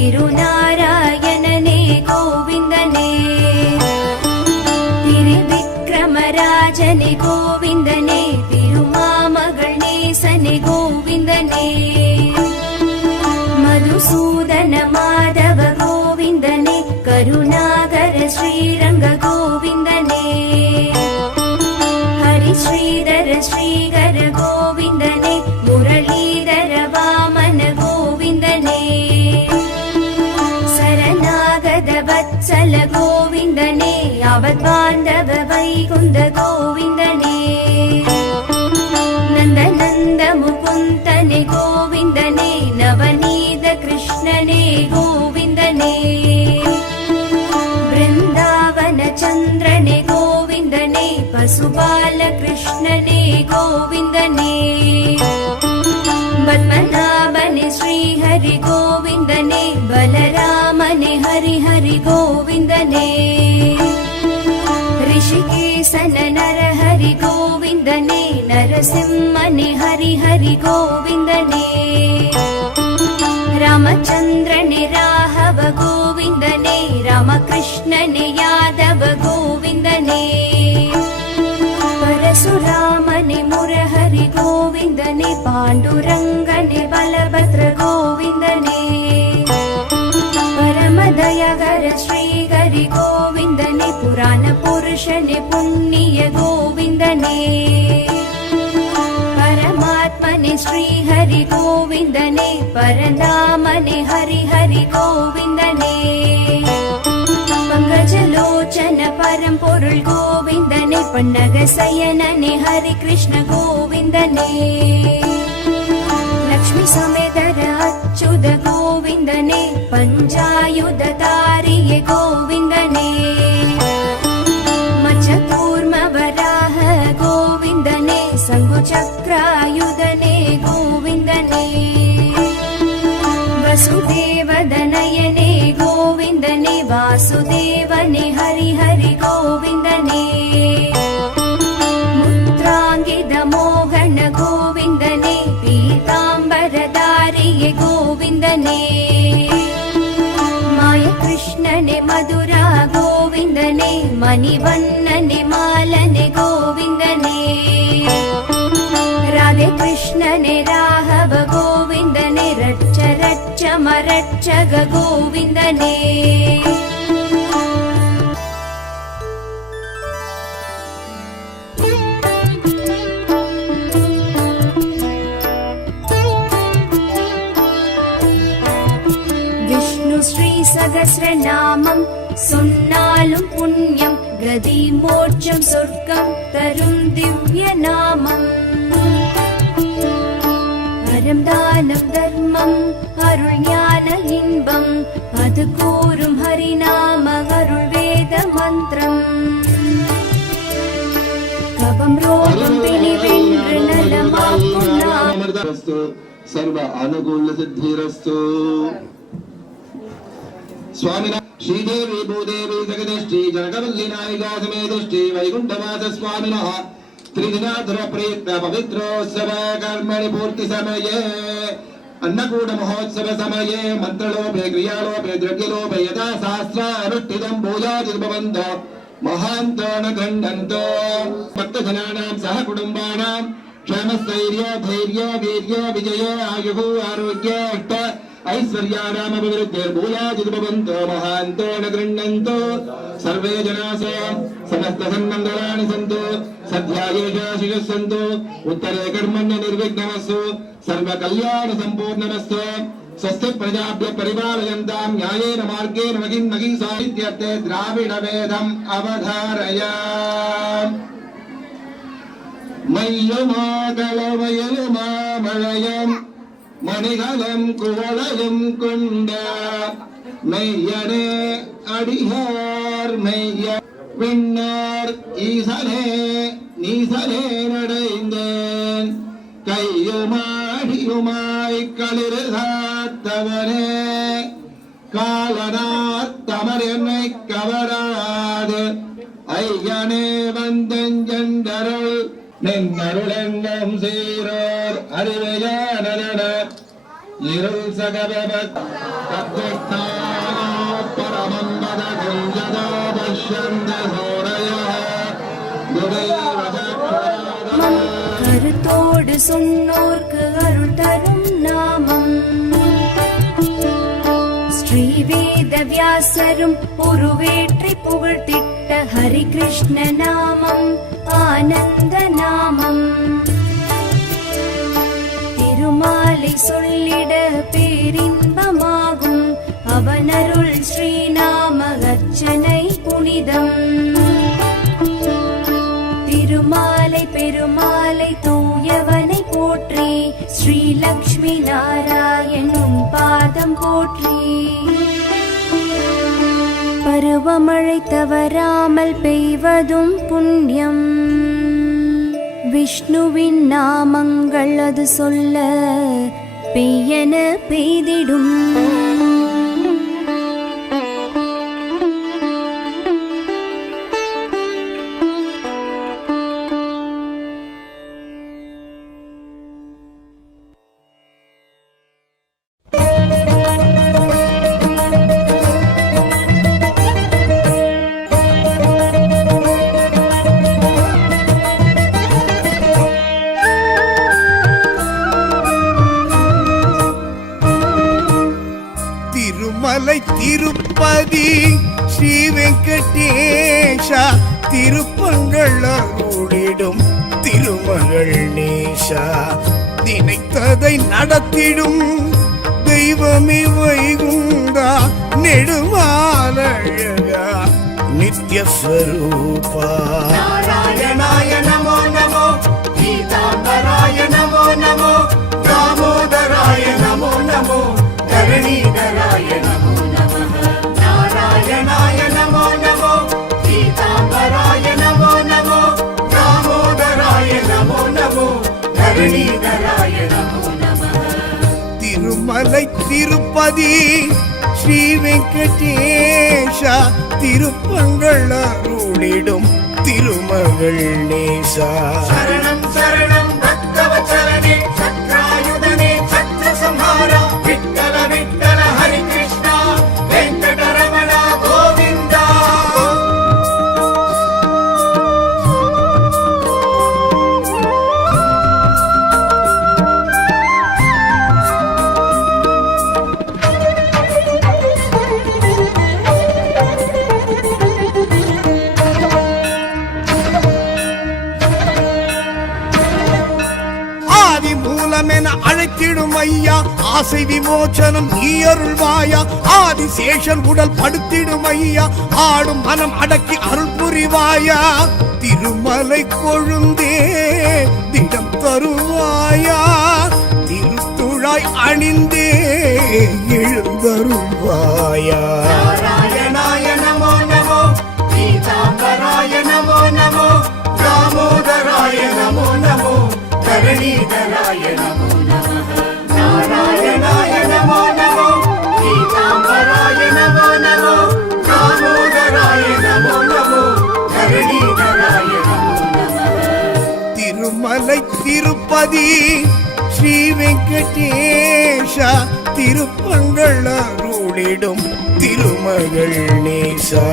திருநாராயணனே கோவிந்தனே, திரிவிக்ரமராஜனே கோவிந்தனே, திருமாமகள் நேசனே கோவிந்தனே, மதுசூதன மாதவ கோவிந்தனே, கருணாகர ஸ்ரீரங்க கோவிந்தனே, ஹரி ஸ்ரீதர ஸ்ரீகர கோவிந்தனே, முரளீதர வாமன கோவிந்தனே, சரணாகத வத்சல கோவிந்தனே, அவத்பாந்தவ வைகுந்த கோவிந்தனே, நந்தநந்த முகுந்தனே கோவிந்தனே, நவநீத கிருஷ்ணனே கோவிந்தனே, பிருந்தாவன சந்திரனே கோவிந்தனே, பசுபால கிருஷ்ணனே கோவிந்தனே, பத்மநாபனே ஸ்ரீஹரி கோவிந்தனே, பலராமனே ஹரி ஹரி கோவிந்தனே, ரிஷிகேசன நரஹரி கோவிந்தனே, நரசிம்மனே ஹரி ஹரி கோவிந்தனே, ராமச்சந்திரனே ராഘவ கோவிந்தனே, ராமகிருஷ்ணனே யாதவ கோவிந்தனே, பரசுராமனே முரஹரி கோவிந்தனே, பாண்டுரங்கனே பலபத்ர கோவிந்தனே, பரமதயகர ஸ்ரீஹரி கோவிந்தனே, புராண புருஷனே புண்ணிய கோவிந்தனே, பரமாத்மனே ஸ்ரீஹரி கோவிந்தனே, பரந்தாமனே ஹரி ஹரி கோவிந்தனே, பங்கஜலோச்சன பரம்பொருள் கோவிந்தனே, பன்னக சயனனே ஹரி கிருஷ்ண கோவிந்தனே, லக்ஷ்மி சமேதர அச்சுத கோவிந்தனே, பஞ்சாயுத தாரிய கோவிந்தனே, மச்சகூர்ம வராஹ கோவிந்தனே, சங்கு சக்ராயுதனே கோவிந்தனே, வசுதேவதனயனே கோவிந்தனே, வாசுதேவனே ஹரி ஹரி கோவிந்தனே, முத்ராங்கித மோகன கோவிந்தனே, பீதாம்பரதாரிய கோவிந்தனே, மாய கிருஷ்ணனே மதுரா கோவிந்தனே, மணிவண்ணனே மாலனே கோவிந்தனே, ராதே கிருஷ்ணனே ராഘவ கோவிந்தனே, ரட்ச ரட்ச மரட்சக கோவிந்தனே, விஷ்ணு ஸ்ரீ சகஸ்ரநாமம் சொன்னாலும் புண்ணியம், கதி மோட்சம் சொர்க்கம் தரும் திவ்ய நாமம், அறம் தானம் தர்மம் அருள் ஞான இன்பம், அது கூறும் ஹரிநாம அருள் வேத மந்திரம், கபம் ரோகம் பிணி வென்று நலமாக்கும் நாமம், சர்வ அனுகூல சித்திரஸ்து. स्वामिना श्रीदेवी भूदेवी जगदष्टि जनकवल्ली नायिका समेतष्टि वैकुंठवास स्वामिनः त्रिदिनाधर प्रयुक्त पवित्रोत्सव कर्मणि पूर्ति समये अन्नकूट महोत्सव समये मंत्रलोभे क्रियालोभे द्रव्यलोभे यथा शास्त्र अनुष्ठितं पूजादिर्भवन्तो महान्तो न गण्डन्तो भक्तजनानां सह कुटुम्बानां क्षेमस्थैर्य धैर्य वीर्य विजय आयुः आरोग्य अष्ट ऐश्वर्याणामभिवृद्धिर्भूयादिर्भवन्तो महान्तो न गृह्णन्तो सर्वे जनाः समस्त सन्मङ्गलानि सन्तु सद्ध्यायेषाशिषः सन्तु उत्तरे कर्मण्य निर्विघ्नमस्तु सर्वकल्याण सम्पूर्णमस्तु स्वस्ति प्रजाभ्यः परिपालयन्तां न्यायेन मार्गेण महीं साहित्यर्थे द्राविड वेदम् अवधारय मय्यमाकलमयलमामलयम् மணிகளும் குவளையும் கொண்ட மெய்யனே அடியார் மெய்ய விண்ணர் ஈசனே நீசனே நடைந்தேன் கையுமாடியுமாய் களிறு காத்தவனே காலனார் தமர் என்னை கவராது ஐயனே வந்தெஞ்செண்டருள் நின்னருளெங்கும் சீரோர் அறிவையான இருள் சகபவத் தத்விக்னானோ பரமம் பத குஞ்சதோ பஷ்யந்த சூரயः மம் கருத்தோடு சொன்னோர்க்கு அருள் தரும் நாமம் ஸ்ரீவேத வியாசரும் உருவேற்றி புகழ்த்திட்ட ஹரி கிருஷ்ண நாமம் ஆனந்த நாமம் திருமாலை சொல்லிட பேரின்பமாகும் அவனருள் ஸ்ரீநாம அர்ச்சனை புனிதம் திருமாலை பெருமாலை தூயவனை போற்றி ஸ்ரீ லக்ஷ்மி நாராயணன் பாதம் போற்றி பருவமழை தவறாமல் பெய்வதும் புண்ணியம் விஷ்ணுவின் நாமங்கள் அது சொல்ல பெய்யென பெய்திடும் திருமலை திருப்பதி ஸ்ரீ வெங்கடேஷா திருப்பங்கள் அருளிடும் திருமகள் நேஷா நினைத்ததை நடத்திடும் தெய்வமே வைகுண்டா நெடுமாலழகா நித்யஸ்வரூபா நாராயணாய நமோ நமோ பீதாம்பராய நமோ நமோ தாமோதராய நமோ நமோ தரணீதராய நமோ நமः நாராயணாய நமோ நமோ பீதாம்பராய நமோ நமோ தாமோதராய நமோ நமோ தரணீதராய நமோ நமः திருமலை திருப்பதி ஸ்ரீ வெங்கடேஷா திருப்பங்கள் அருளிடும் திருமகள் நேசா சரணம் சரணம் பக்தவச்சரணே சக்ராயுதனே சத்ர சம்ஹாரா விட்டல விட்டல ஹரி கிருஷ்ணா வெங்கடரமண கோவிந்தா ஆதி மூலமென அழைத்திடும் ஐயா ஆசை விமோச்சனம் நீ அருள்வாயா ஆதிசேஷன் உடல் படுத்திடும் ஐயா ஆடும் மனம் அடக்கி அருள் புரிவாயா திருமலை கொழுந்தே திடம் தருவாயா திருத்துழாய் அணிந்தே எழுந்தருள்வாயா நாராயணாய நமோ நமோ பீதாம்பராய நமோ நமோ தாமோதராய நமோ நமோ தரணீதராய நமோ நமः நாராயணாய நமோ நமோ பீதாம்பராய நமோ நமோ தாமோதராய நமோ நமோ தரணீதராய நமோ நமः திருமலை திருப்பதி ஸ்ரீ வெங்கடேஷா திருப்பங்கள் அருளிடும் திருமகள் நேசா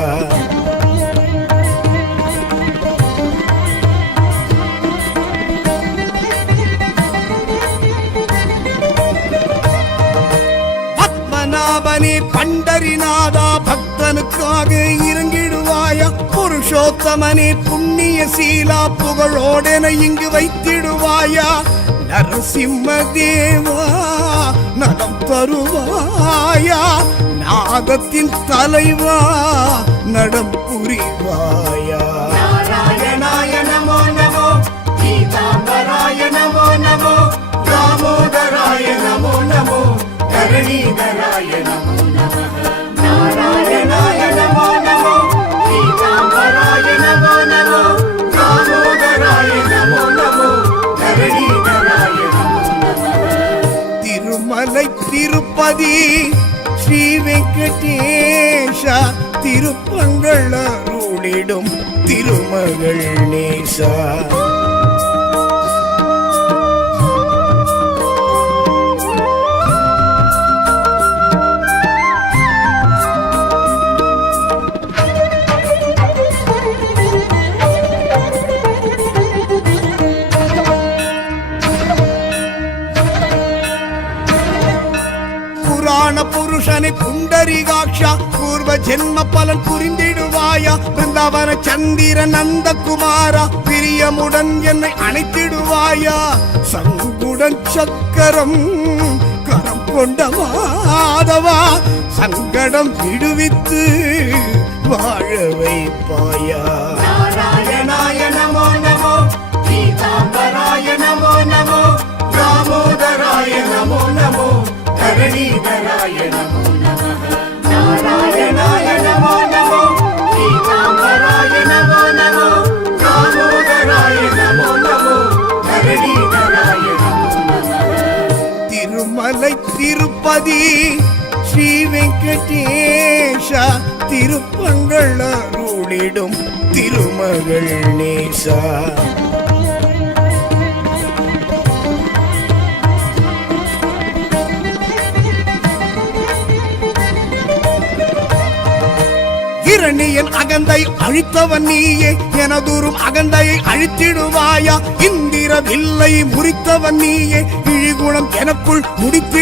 பத்மநாபனே பண்டரிநாதா பக்தனுக்காக இறங்கிடுவாயா புருஷோத்தமனே புண்ணிய சீலா புகழோடென இங்கு வைத்திடுவாயா நரசிம்ம தேவா நலம் தருவாயா நாகத்தின் தலைவா நடம் புரிவாயா நாராயணாய நமோ நமோ பீதாம்பராய நமோ நமோ தாமோதராய நமோ நமோ தரணீதராய நமோ நமः நாராயணாய நமோ நமோ பீதாம்பராய நமோ நமோ தாமோதராய நமோ நமோ தரணீதராய நமோ நமः திருமலை திருப்பதி ஸ்ரீ வெங்கடேஷா திருப்பங்கள் அருளிடும் திருமகள் நேசா புண்டரிகாட்சா பூர்வ ஜென்ம பலன் புரிந்திடுவாயா பிருந்தாவன சந்திர நந்தகுமாரா பிரியமுடன் என்னை அணைத்திடுவாயா சங்குடன் சக்கரம் கரம் கொண்ட மாதவா சங்கடம் விடுவித்து வாழ வைப்பாயா நாராயணாய நமோ நமோ பீதாம்பராய நமோ நமோ தாமோதராய நமோ நமோ தரணீதராய நமோ நமः நாராயணாய நமோ நமோ பீதாம்பராய நமோ நமோ தாமோதராய நமோ நமோ தரணீதராய நமோ நமः திருமலை திருப்பதி ஸ்ரீ வெங்கடேஷா திருப்பங்கள் அருளிடும் திருமகள் நேசா இரணியன் அகந்தை அழித்தவன் நீயே எனதூரும் அகந்தையை அழித்திடுவாயா இந்திர வில்லை முறித்தவன் நீயே இழிகுணம் எனக்குள் முடித்து